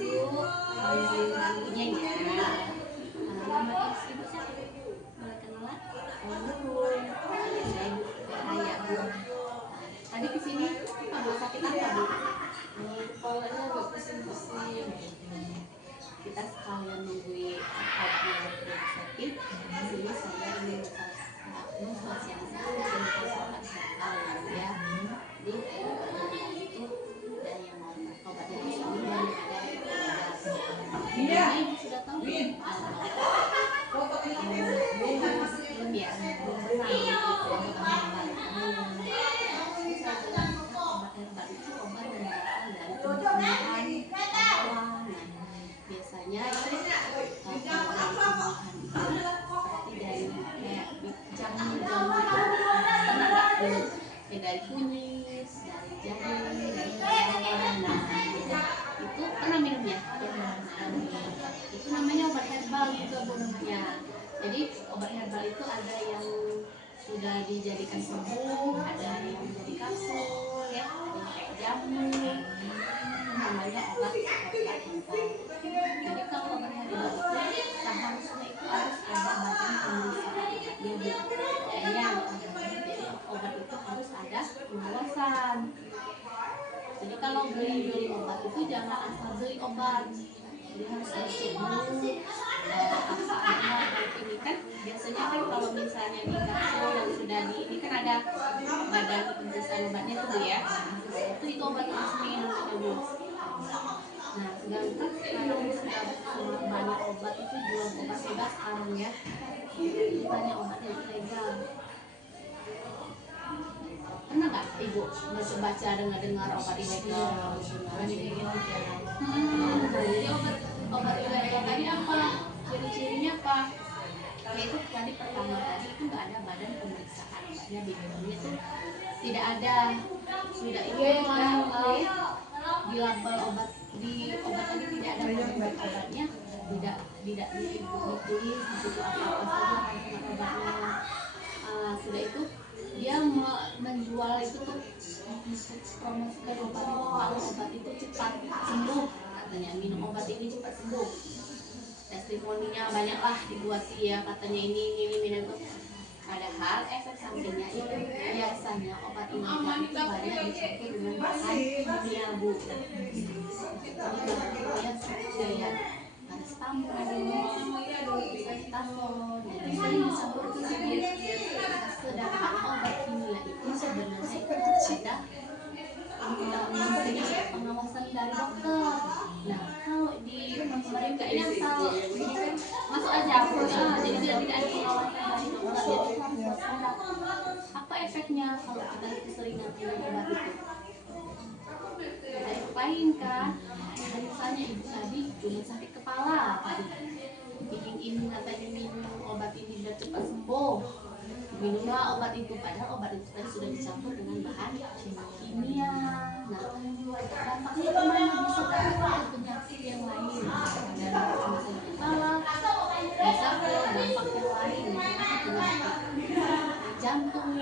Ibunya ya. Nama ibu siapa? Boleh kenalan? Nurul. Saya Ibu Raya, Bu. Tadi kesini Ibu sakit apa, Bu? Kepalanya agak pusing-pusing. Kita sekalian nungguin obat sakit. Di sini saya ingin sosialisasi tentang obat herbal ya. Jadi itu dari yang normal. Obat yang ini dari ada Ibu sudah tahu? Belum ya? Obat herbal itu obat yang berasal dari tumbuhan hewan. Biasanya itu seperti dari kayak jamu-jamu itu dari kunyit, dari jahe, dari kelapa. Itu pernah minum ya? Itu namanya obat herbal juga, Bu, namanya. Jadi obat herbal itu ada yang sudah dijadikan serbuk, ada yang menjadi kapsul ya, ada yang kayak jamu. Namanya obat herbal. Jadi kalau obat herbal itu seharusnya itu harus ada badan pemeriksaan obatnya, Bu. Jadi obat itu harus ada pengawasan. Jadi kalau beli obat itu jangan asal beli obat. Jadi harus dicek dulu apa ini kan biasanya kan kalau misalnya di kapsul yang sudah di ini kan ada badan pemeriksaan obatnya tuh, Bu, ya. Itu obat resmi namanya, Bu. Nah, sedangkan kalau sudah banyak obat itu jual obat bebas sekarang ya. Banyak obat yang ilegal. Pernah nggak Ibu baca dengar obat ilegal? Jadi obat ilegal tadi apa? Ciri-cirinya apa? Yaitu tadi pertama tadi itu nggak ada badan pemeriksaan obatnya, di dalamnya itu tidak ada sudah itu di label obat tadi tidak ada badan obatnya, tidak ditulis di situ apa saja kandungan obatnya. Sudah itu dia menjual itu tuh promosikan obat itu kalau obat itu cepat sembuh, katanya minum obat ini cepat sembuh. Testimoninya banyaklah dibuat ya, katanya ini minum itu. Padahal efek sampingnya itu biasanya obat ini itu banyak dicampur dengan bahan kimia, Bu. Jadi bahan kimia paracetamol, jadi sering disebut sedangkan obat kimia itu sebenarnya itu ada pengawasan dari dokter. Nah, kalau di mereka ini asal masuk aja, jadi tidak ada pengawasan dari dokter. Jadi harus waspada. Apa efeknya kalau kita keseringan minum obat itu? Kita lupain kan? Misalnya ibu tadi cuma sakit kepala, bikin ini katanya minum obat ini biar cepat sembuh. Minumlah obat itu, padahal obat itu tadi sudah dicampur dengan bahan kimia. Nah, dampaknya kemana? Bisa ke penyakit yang lain, dan sakit kepala, bisa ke dampak yang lain, penyakit jantung,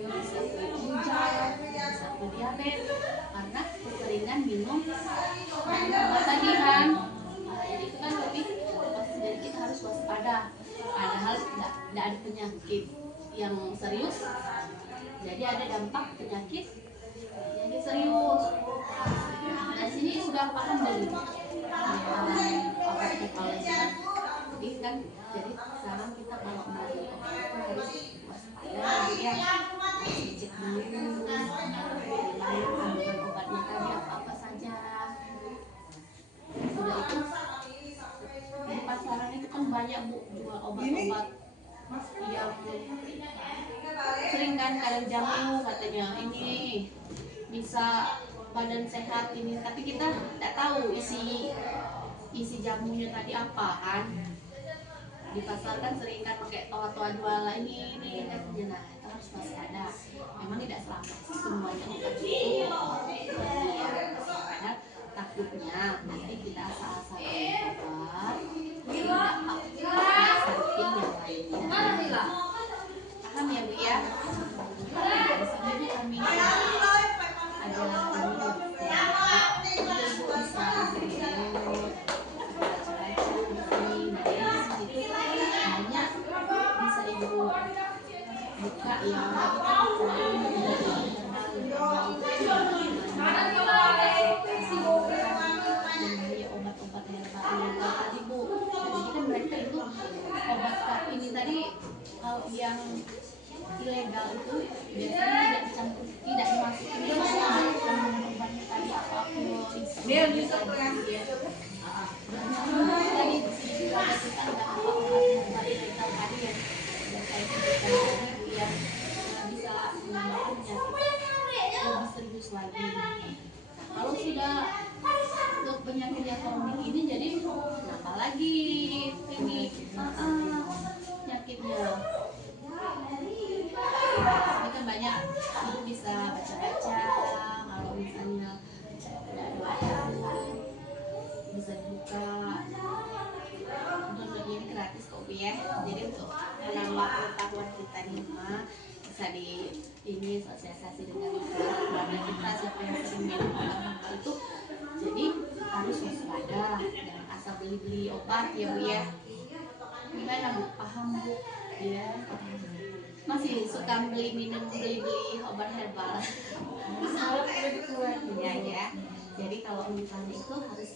bisa ke ginjal, bisa ke diabetes, karena keseringan minum obat tadi kan. Jadi itu kan lebih jadi kita harus waspada. Padahal tidak ada penyakit yang serius, jadi ada dampak penyakit jadi serius. Nah, sini sudah paham dari obat herbal jadi kan, jadi sekarang kita kalau mau beli obat itu harus waspada ya, harus dicek dulu kandungan obatnya tadi apa saja. Sudah itu di pasaran itu kan banyak, Bu, jual obat-obat yang sering kan kadang jamu katanya ini bisa badan sehat ini, tapi kita tidak tahu isi jamunya tadi apa kan. Di pasar kan sering kan pakai toa-toa jualan ini katanya. Nah, itu harus waspada. Memang tidak semuanya obat itu karena takutnya nanti kita asal-asal obat tidak samping yang lainnya. Paham ya, Bu, ya? Di sini kami ada ini, Ibu bisa Kalau yang ilegal itu biasanya tidak dicampur, tidak dimasukin ke dalam obatnya tadi apa Dia bisa kan dia. tadi di sini juga ada kita ada obat ilegal tadi yang sudah saya sebutkan tadi yang bisa menyebabkan penyakit lebih serius lagi. Kalau sudah untuk penyakit yang kronik ini jadi nambah lagi ini penyakitnya. Ini kan banyak, ibu bisa baca-baca kalau misalnya tidak ada waktu bisa dibuka. Download ini gratis kok Bu ya. Jadi untuk menambah pengetahuan kita di rumah bisa di ini sosialisasi dengan keluarga kita siapa yang sering minum obat itu. Jadi harus waspada, jangan asal beli-beli obat ya Bu ya. Gimana Bu? Paham Bu? Ya. Masih suka beli obat herbal. Iya ya. Jadi kalau misalnya itu harus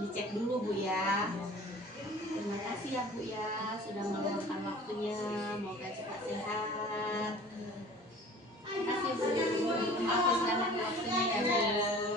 dicek dulu Bu ya. Terima kasih ya Bu ya sudah meluangkan waktunya. Semoga cepat sehat. Terima kasih Bu. Maaf sudah mengambil waktunya ya Bu.